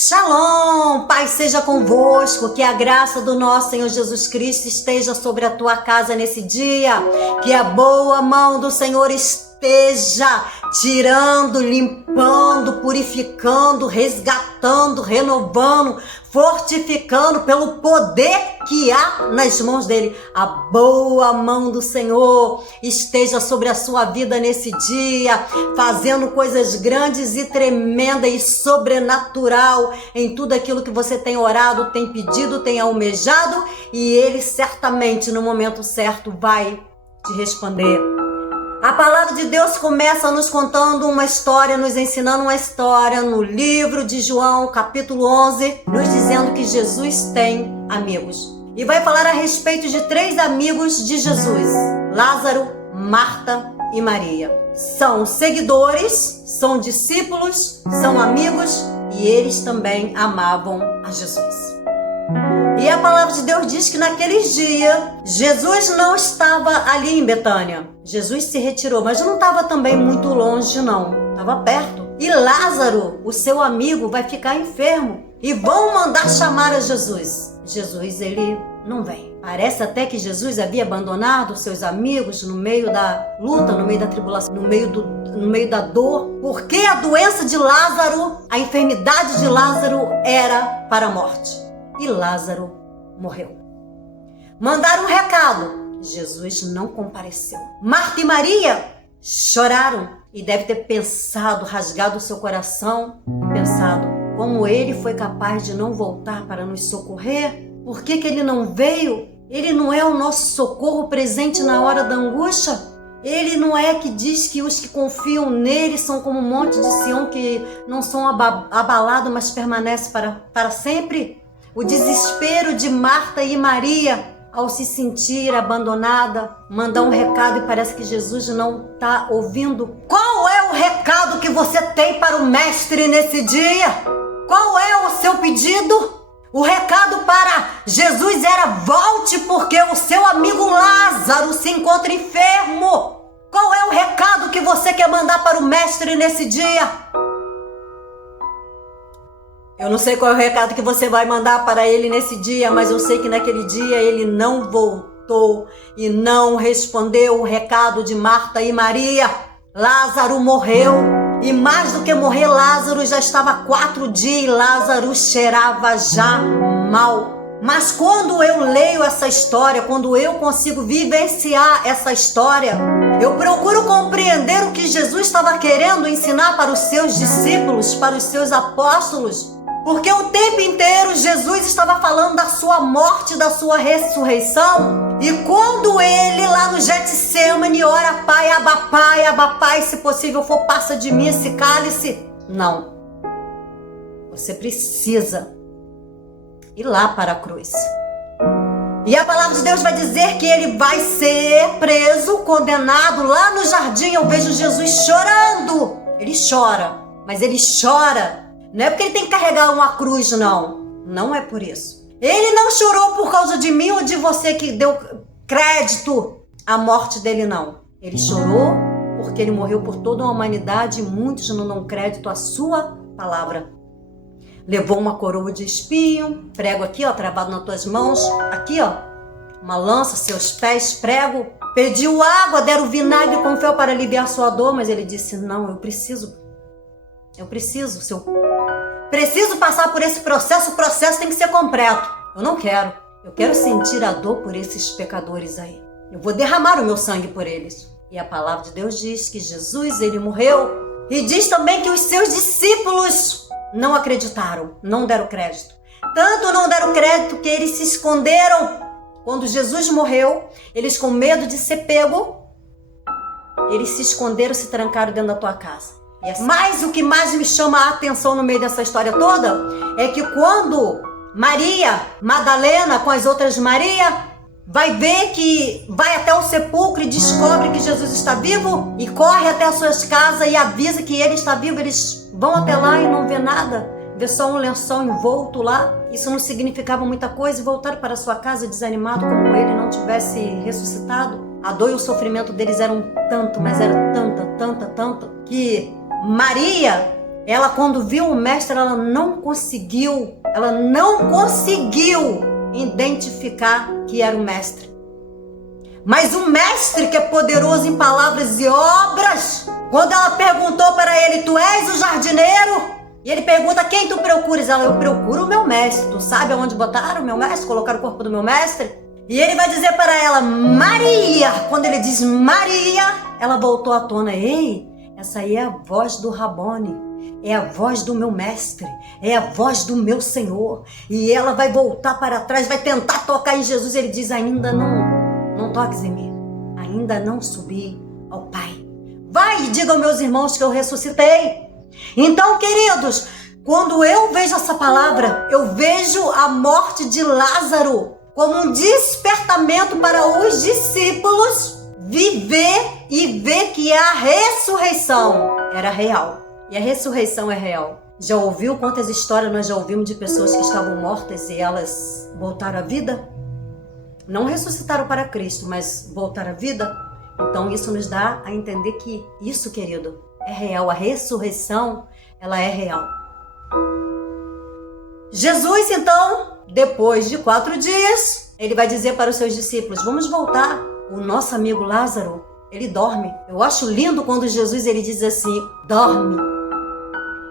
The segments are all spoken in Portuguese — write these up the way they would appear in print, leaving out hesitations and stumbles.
Shalom, Pai seja convosco, que a graça do nosso Senhor Jesus Cristo esteja sobre a tua casa nesse dia, que a boa mão do Senhor esteja tirando, limpando, purificando, resgatando, renovando, fortificando pelo poder que há nas mãos dele. A boa mão do Senhor esteja sobre a sua vida nesse dia, fazendo coisas grandes e tremendas e sobrenatural em tudo aquilo que você tem orado, tem pedido, tem almejado, e ele certamente no momento certo vai te responder. A palavra de Deus começa nos contando uma história, nos ensinando uma história no livro de João, capítulo 11, nos dizendo que Jesus tem amigos. E vai falar a respeito de 3 amigos de Jesus: Lázaro, Marta e Maria. São seguidores, são discípulos, são amigos e eles também amavam a Jesus. E a palavra de Deus diz que naqueles dias, Jesus não estava ali em Betânia. Jesus se retirou, mas não estava também muito longe não, estava perto. E Lázaro, o seu amigo, vai ficar enfermo e vão mandar chamar a Jesus. Jesus, ele não vem. Parece até que Jesus havia abandonado seus amigos no meio da luta, no meio da tribulação, no meio da dor, porque a doença de Lázaro, a enfermidade de Lázaro era para a morte. E Lázaro morreu. Mandaram um recado. Jesus não compareceu. Marta e Maria choraram e deve ter pensado, rasgado o seu coração, pensado: como ele foi capaz de não voltar para nos socorrer? Por que ele não veio? Ele não é o nosso socorro presente na hora da angústia? Ele não é que diz que os que confiam nele são como um monte de Sião que não são abalados, mas permanecem para sempre? O desespero de Marta e Maria ao se sentir abandonada, mandar um recado e parece que Jesus não está ouvindo. Qual é o recado que você tem para o Mestre nesse dia? Qual é o seu pedido? O recado para Jesus era: volte porque o seu amigo Lázaro se encontra enfermo. Qual é o recado que você quer mandar para o Mestre nesse dia? Eu não sei qual é o recado que você vai mandar para ele nesse dia, mas eu sei que naquele dia ele não voltou e não respondeu o recado de Marta e Maria. Lázaro morreu, e mais do que morrer, Lázaro já estava 4 dias e Lázaro cheirava já mal. Mas quando eu leio essa história, quando eu consigo vivenciar essa história, eu procuro compreender o que Jesus estava querendo ensinar para os seus discípulos, para os seus apóstolos. Porque o tempo inteiro Jesus estava falando da sua morte, da sua ressurreição. E quando ele lá no Getsemane ora: Pai, Abba Pai, se possível for, passa de mim esse cálice. Não. Você precisa ir lá para a cruz. E a palavra de Deus vai dizer que ele vai ser preso, condenado. Lá no jardim eu vejo Jesus chorando. Ele chora, mas ele chora. Não é porque ele tem que carregar uma cruz, não. Não é por isso. Ele não chorou por causa de mim ou de você que deu crédito à morte dele, não. Ele chorou porque ele morreu por toda a humanidade e muitos não dão crédito à sua palavra. Levou uma coroa de espinho, prego aqui, ó, travado nas tuas mãos. Aqui, ó, uma lança, seus pés, prego. Pediu água, deram vinagre com fel para aliviar sua dor, mas ele disse: não, eu preciso passar por esse processo. O processo tem que ser completo. Eu não quero. Eu quero sentir a dor por esses pecadores aí. Eu vou derramar o meu sangue por eles. E a palavra de Deus diz que Jesus, ele morreu. E diz também que os seus discípulos não acreditaram, não deram crédito. Tanto não deram crédito que eles se esconderam. Quando Jesus morreu, eles com medo de ser pego, eles se esconderam, se trancaram dentro da tua casa. Mas o que mais me chama a atenção no meio dessa história toda é que quando Maria Madalena com as outras Maria vai ver que vai até o sepulcro e descobre que Jesus está vivo e corre até as suas casas e avisa que ele está vivo, eles vão até lá e não vê nada, vê só um lençol envolto lá. Isso não significava muita coisa e voltaram para sua casa desanimado, como ele não tivesse ressuscitado. A dor e o sofrimento deles eram tanto, mas era tanta, que Maria, ela quando viu o mestre, ela não conseguiu identificar que era o mestre. Mas o mestre, que é poderoso em palavras e obras, quando ela perguntou para ele, tu és o jardineiro? E ele pergunta, quem tu procuras? Ela, eu procuro o meu mestre. Tu sabe aonde botaram o meu mestre? Colocaram o corpo do meu mestre? E ele vai dizer para ela, Maria. Quando ele diz Maria, ela voltou à tona. Ei, essa aí é a voz do Rabone. É a voz do meu mestre. É a voz do meu Senhor. E ela vai voltar para trás, vai tentar tocar em Jesus. Ele diz, ainda não toques em mim. Ainda não subi ao Pai. Vai e diga aos meus irmãos que eu ressuscitei. Então, queridos, quando eu vejo essa palavra, eu vejo a morte de Lázaro como um despertamento para os discípulos viver e ver que a ressurreição era real. E a ressurreição é real. Já ouviu quantas histórias nós já ouvimos de pessoas que estavam mortas e elas voltaram à vida? Não ressuscitaram para Cristo, mas voltaram à vida? Então isso nos dá a entender que isso, querido, é real. A ressurreição, ela é real. Jesus, então, depois de 4 dias, ele vai dizer para os seus discípulos, vamos voltar. O nosso amigo Lázaro, ele dorme. Eu acho lindo quando Jesus ele diz assim, dorme.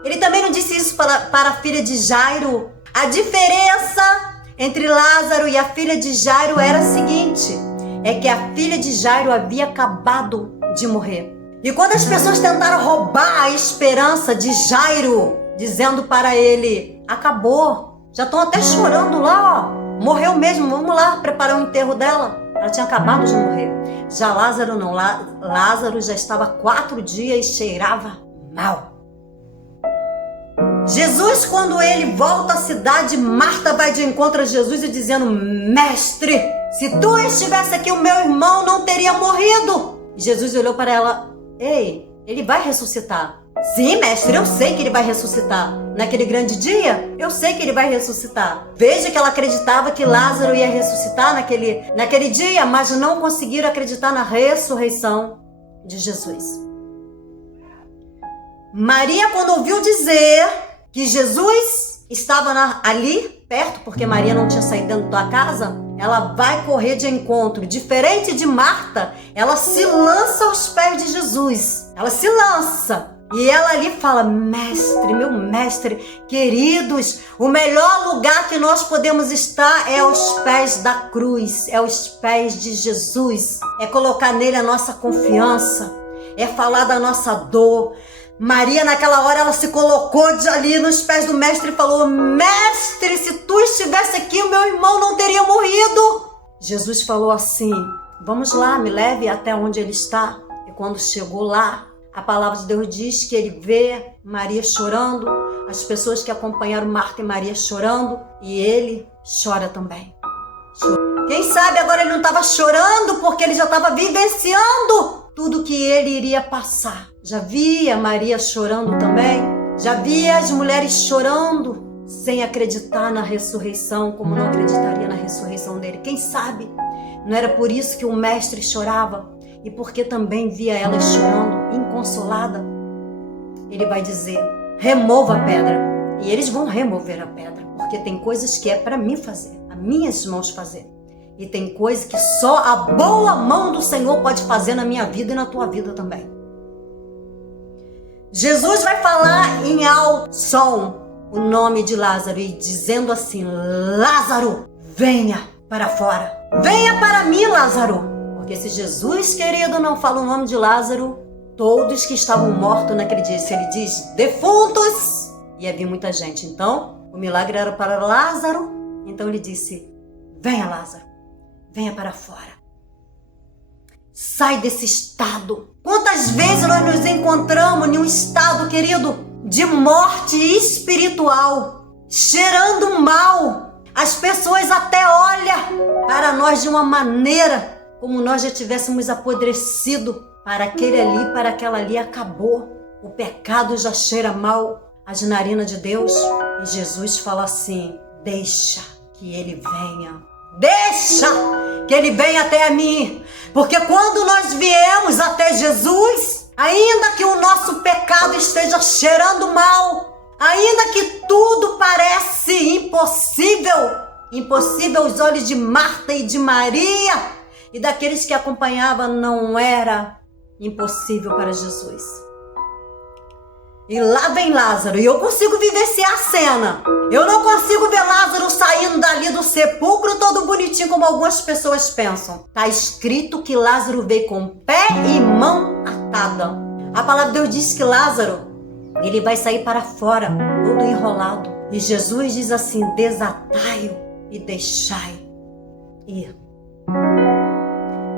Ele também não disse isso para a filha de Jairo. A diferença entre Lázaro e a filha de Jairo era a seguinte, é que a filha de Jairo havia acabado de morrer. E quando as pessoas tentaram roubar a esperança de Jairo, dizendo para ele, acabou, já estão até chorando lá, ó. Morreu mesmo, vamos lá preparar o enterro dela. Ela tinha acabado de morrer. Já Lázaro não, Lázaro já estava 4 dias e cheirava mal. Jesus, quando ele volta à cidade, Marta vai de encontro a Jesus e dizendo, mestre, se tu estivesse aqui, o meu irmão não teria morrido. E Jesus olhou para ela, ei, ele vai ressuscitar. Sim, mestre, eu sei que ele vai ressuscitar. Naquele grande dia, eu sei que ele vai ressuscitar. Veja que ela acreditava que Lázaro ia ressuscitar naquele dia, mas não conseguiram acreditar na ressurreição de Jesus. Maria, quando ouviu dizer que Jesus estava ali perto, porque Maria não tinha saído dentro da casa, ela vai correr de encontro. Diferente de Marta, ela se lança aos pés de Jesus. Ela se lança. E ela ali fala, mestre, meu mestre, queridos, o melhor lugar que nós podemos estar é aos pés da cruz, é aos pés de Jesus. É colocar nele a nossa confiança, é falar da nossa dor. Maria, naquela hora, ela se colocou ali nos pés do mestre e falou, mestre, se tu estivesse aqui, o meu irmão não teria morrido. Jesus falou assim, vamos lá, me leve até onde ele está. E quando chegou lá, a palavra de Deus diz que ele vê Maria chorando, as pessoas que acompanharam Marta e Maria chorando, e ele chora também. Quem sabe agora ele não estava chorando porque ele já estava vivenciando tudo que ele iria passar. Já via Maria chorando também, já via as mulheres chorando sem acreditar na ressurreição, como não acreditaria na ressurreição dele. Quem sabe não era por isso que o mestre chorava? E porque também via ela chorando, inconsolada, ele vai dizer, remova a pedra. E eles vão remover a pedra, porque tem coisas que é para mim fazer, as minhas mãos fazer. E tem coisas que só a boa mão do Senhor pode fazer na minha vida e na tua vida também. Jesus vai falar em alto som o nome de Lázaro e dizendo assim, Lázaro, venha para fora. Venha para mim, Lázaro. Porque se Jesus, querido, não fala o nome de Lázaro, todos que estavam mortos naquele dia, se ele diz defuntos, ia vir muita gente. Então, o milagre era para Lázaro, então ele disse, venha Lázaro, venha para fora. Sai desse estado. Quantas vezes nós nos encontramos em um estado, querido, de morte espiritual, cheirando mal. As pessoas até olham para nós de uma maneira como nós já tivéssemos apodrecido. Para aquele ali, para aquela ali, acabou. O pecado já cheira mal as narinas de Deus. E Jesus fala assim, deixa que ele venha. Deixa que ele venha até a mim. Porque quando nós viemos até Jesus, ainda que o nosso pecado esteja cheirando mal, ainda que tudo parece impossível aos olhos de Marta e de Maria e daqueles que acompanhavam, não era impossível para Jesus. E lá vem Lázaro, e eu consigo vivenciar a cena. Eu não consigo ver Lázaro saindo dali do sepulcro todo bonitinho como algumas pessoas pensam. Está escrito que Lázaro veio com pé e mão atada. A palavra de Deus diz que Lázaro, ele vai sair para fora, todo enrolado. E Jesus diz assim: desatai-o e deixai ir.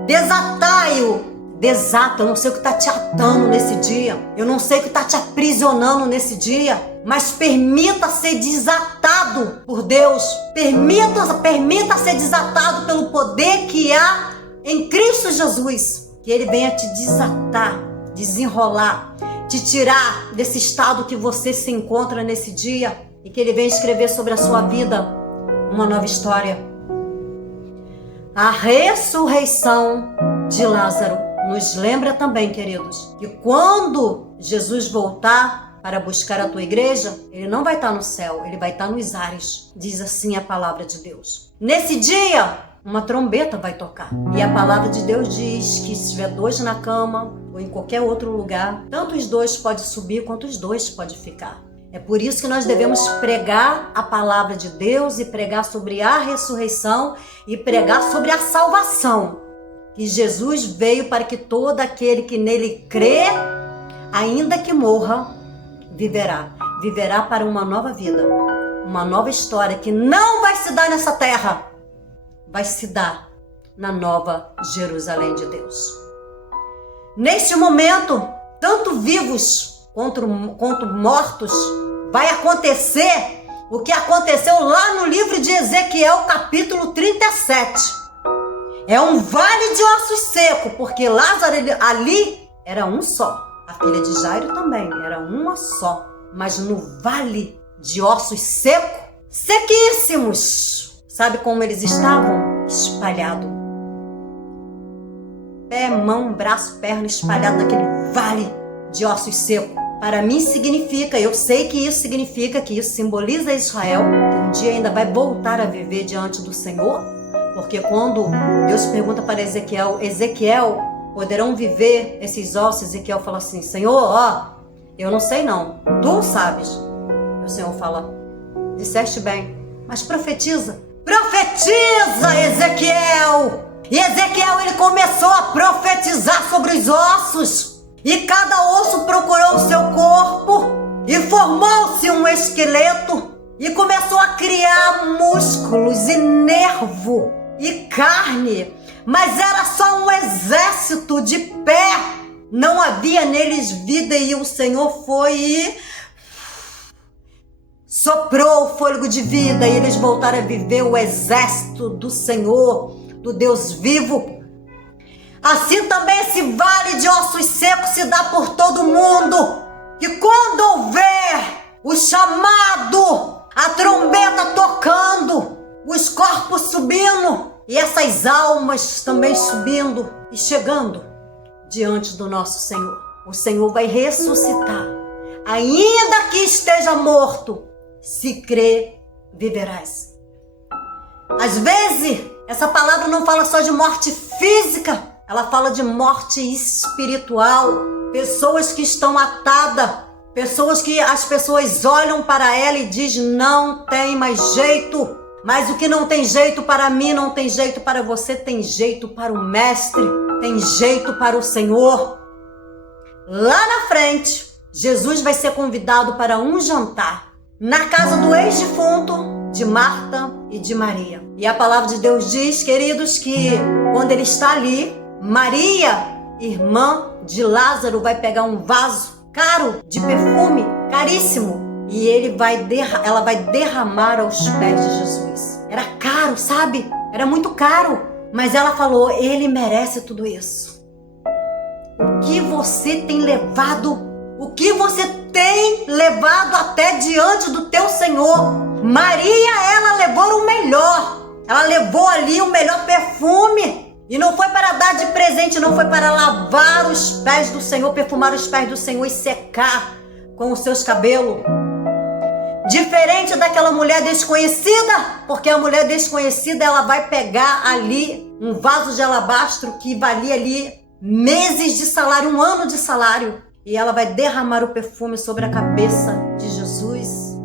Desatai-o. Desata, eu não sei o que está te atando nesse dia, eu não sei o que está te aprisionando nesse dia, mas permita ser desatado por Deus, permita ser desatado pelo poder que há em Cristo Jesus, que Ele venha te desatar, desenrolar, te tirar desse estado que você se encontra nesse dia e que Ele venha escrever sobre a sua vida uma nova história. A ressurreição de Lázaro nos lembra também, queridos, que quando Jesus voltar para buscar a tua igreja, Ele não vai estar no céu, Ele vai estar nos ares. Diz assim a palavra de Deus. Nesse dia, uma trombeta vai tocar. E a palavra de Deus diz que se estiver dois na cama ou em qualquer outro lugar, tanto os dois podem subir quanto os dois podem ficar. É por isso que nós devemos pregar a palavra de Deus e pregar sobre a ressurreição e pregar sobre a salvação. Que Jesus veio para que todo aquele que nele crê, ainda que morra, viverá para uma nova vida, uma nova história que não vai se dar nessa terra, vai se dar na nova Jerusalém de Deus. Neste momento, tanto vivos quanto mortos, vai acontecer o que aconteceu lá no livro de Ezequiel, capítulo 37. É um vale de ossos secos, porque Lázaro ali era um só. A filha de Jairo também era uma só. Mas no vale de ossos secos, sequíssimos. Sabe como eles estavam? Espalhados. Pé, mão, braço, perna espalhado naquele vale de ossos secos. Para mim significa, eu sei que isso significa, que isso simboliza Israel, que um dia ainda vai voltar a viver diante do Senhor. Porque quando Deus pergunta para Ezequiel, poderão viver esses ossos? Ezequiel fala assim: Senhor, eu não sei não, tu sabes. E o Senhor fala: disseste bem, mas profetiza. Profetiza, Ezequiel! E Ezequiel, ele começou a profetizar sobre os ossos. E cada osso procurou o seu corpo. E formou-se um esqueleto. E começou a criar músculos e nervo e carne, mas era só um exército de pé, não havia neles vida, e o Senhor foi e soprou o fôlego de vida, e eles voltaram a viver o exército do Senhor, do Deus vivo. Assim também esse vale de ossos secos se dá por todo mundo, e quando houver o chamado, a trombeta tocando, os corpos subindo e essas almas também subindo e chegando diante do nosso Senhor. O Senhor vai ressuscitar. Ainda que esteja morto, se crer, viverás. Às vezes, essa palavra não fala só de morte física, ela fala de morte espiritual. Pessoas que estão atadas, pessoas que as pessoas olham para ela e dizem: não tem mais jeito. Mas o que não tem jeito para mim, não tem jeito para você, tem jeito para o Mestre, tem jeito para o Senhor. Lá na frente, Jesus vai ser convidado para um jantar na casa do ex-defunto de Marta e de Maria. E a palavra de Deus diz, queridos, que quando ele está ali, Maria, irmã de Lázaro, vai pegar um vaso caro de perfume, caríssimo, e ela vai derramar aos pés de Jesus. Era caro, sabe? Era muito caro. Mas ela falou: ele merece tudo isso. O que você tem levado? O que você tem levado até diante do teu Senhor? Maria, ela levou o melhor. Ela levou ali o melhor perfume. E não foi para dar de presente, não foi para lavar os pés do Senhor, perfumar os pés do Senhor e secar com os seus cabelos. Diferente daquela mulher desconhecida, porque a mulher desconhecida, ela vai pegar ali um vaso de alabastro que valia ali meses de salário, 1 ano de salário. E ela vai derramar o perfume sobre a cabeça de Jesus.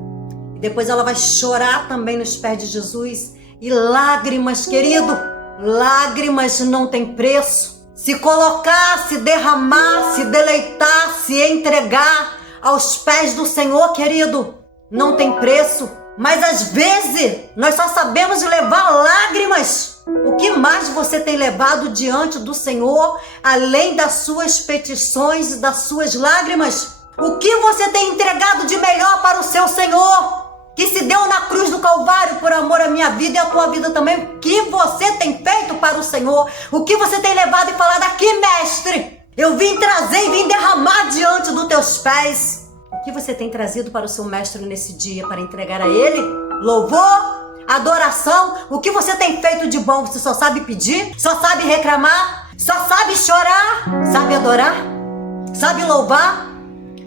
E depois ela vai chorar também nos pés de Jesus. E lágrimas, querido, lágrimas não tem preço. Se colocar, se derramar, se deleitar, se entregar aos pés do Senhor, querido, não tem preço. Mas às vezes nós só sabemos levar lágrimas. O que mais você tem levado diante do Senhor, além das suas petições e das suas lágrimas? O que você tem entregado de melhor para o seu Senhor, que se deu na cruz do Calvário por amor à minha vida e à tua vida também? O que você tem feito para o Senhor? O que você tem levado e falado aqui, mestre? Eu vim trazer e vim derramar diante dos teus pés. O que você tem trazido para o seu mestre nesse dia para entregar a ele? Louvor? Adoração? O que você tem feito de bom? Você só sabe pedir? Só sabe reclamar? Só sabe chorar? Sabe adorar? Sabe louvar?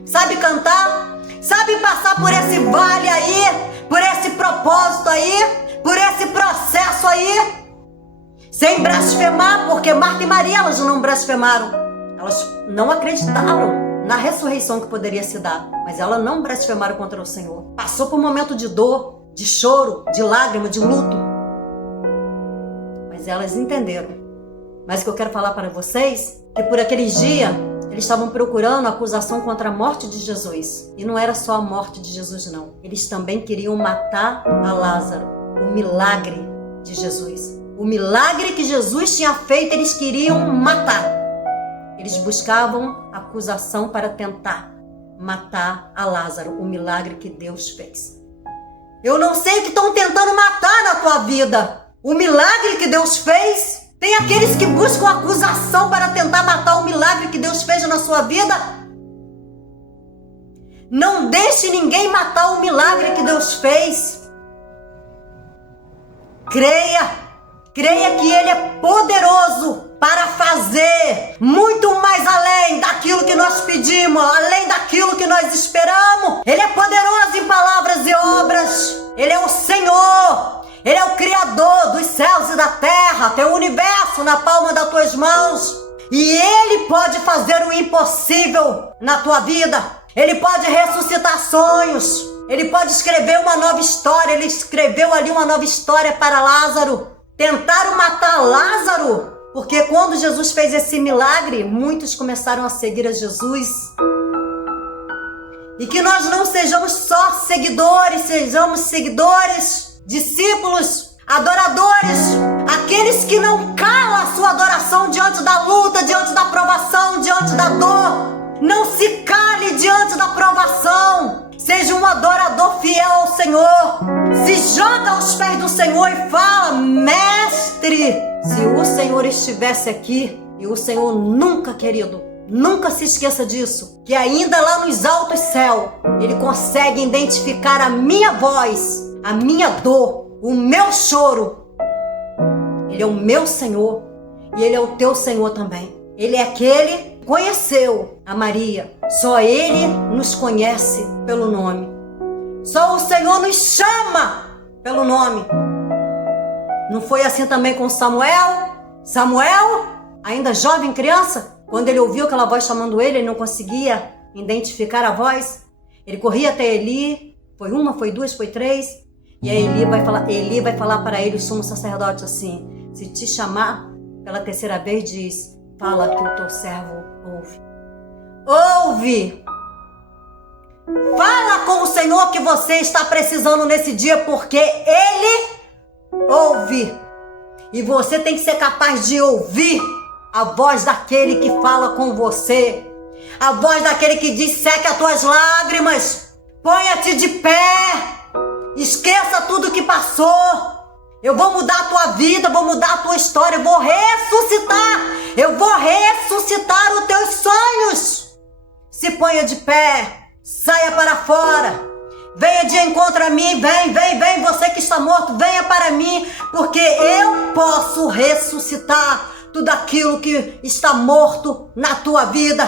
Sabe cantar? Sabe passar por esse vale aí? Por esse propósito aí? Por esse processo aí? Sem blasfemar, porque Marta e Maria, elas não blasfemaram. Elas não acreditaram na ressurreição que poderia se dar, mas elas não blasfemaram contra o Senhor. Passou por um momento de dor, de choro, de lágrima, de luto, mas elas entenderam. Mas o que eu quero falar para vocês é que por aqueles dias eles estavam procurando acusação contra a morte de Jesus, e não era só a morte de Jesus não, eles também queriam matar a Lázaro. O milagre de Jesus, o milagre que Jesus tinha feito, eles queriam matar. Eles buscavam acusação para tentar matar a Lázaro, o milagre que Deus fez. Eu não sei o que estão tentando matar na tua vida. O milagre que Deus fez. Tem aqueles que buscam acusação para tentar matar o milagre que Deus fez na sua vida. Não deixe ninguém matar o milagre que Deus fez. Creia. Creia que Ele é poderoso para fazer muito mais além daquilo que nós pedimos, além daquilo que nós esperamos. Ele é poderoso em palavras e obras. Ele é o Senhor. Ele é o Criador dos céus e da terra. Tem o universo na palma das tuas mãos. E Ele pode fazer o impossível na tua vida. Ele pode ressuscitar sonhos. Ele pode escrever uma nova história. Ele escreveu ali uma nova história para Lázaro. Tentaram matar Lázaro, porque quando Jesus fez esse milagre, muitos começaram a seguir a Jesus. E que nós não sejamos só seguidores, sejamos seguidores, discípulos, adoradores, aqueles que não calam a sua adoração diante da luta, diante da provação, diante da dor. Não se cale diante da provação. Seja um adorador fiel ao Senhor. Se joga aos pés do Senhor e fala: Mestre, se o Senhor estivesse aqui, e o Senhor nunca, querido, nunca se esqueça disso, que ainda lá nos altos céus, Ele consegue identificar a minha voz, a minha dor, o meu choro. Ele é o meu Senhor e Ele é o teu Senhor também. Ele é aquele que conheceu a Maria. Só Ele nos conhece pelo nome. Só o Senhor nos chama pelo nome. Não foi assim também com Samuel? Samuel, ainda jovem criança, quando ele ouviu aquela voz chamando ele não conseguia identificar a voz. Ele corria até Eli. Foi uma, foi duas, foi três. E aí Eli vai falar para ele, o sumo sacerdote, assim: se te chamar pela terceira vez, diz: fala que o teu servo ouve. Ouve! Fala com o Senhor que você está precisando nesse dia, porque Ele ouve. E você tem que ser capaz de ouvir a voz daquele que fala com você. A voz daquele que diz: seque as tuas lágrimas. Ponha-te de pé. Esqueça tudo que passou. Eu vou mudar a tua vida, vou mudar a tua história, eu vou ressuscitar. Eu vou ressuscitar os teus sonhos. Se ponha de pé, saia para fora. Venha de encontro a mim, vem, você que está morto, venha para mim, porque eu posso ressuscitar tudo aquilo que está morto na tua vida,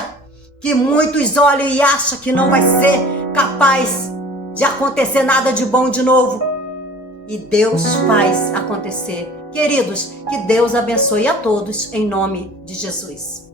que muitos olham e acham que não vai ser capaz de acontecer nada de bom de novo. E Deus faz acontecer. Queridos, que Deus abençoe a todos em nome de Jesus.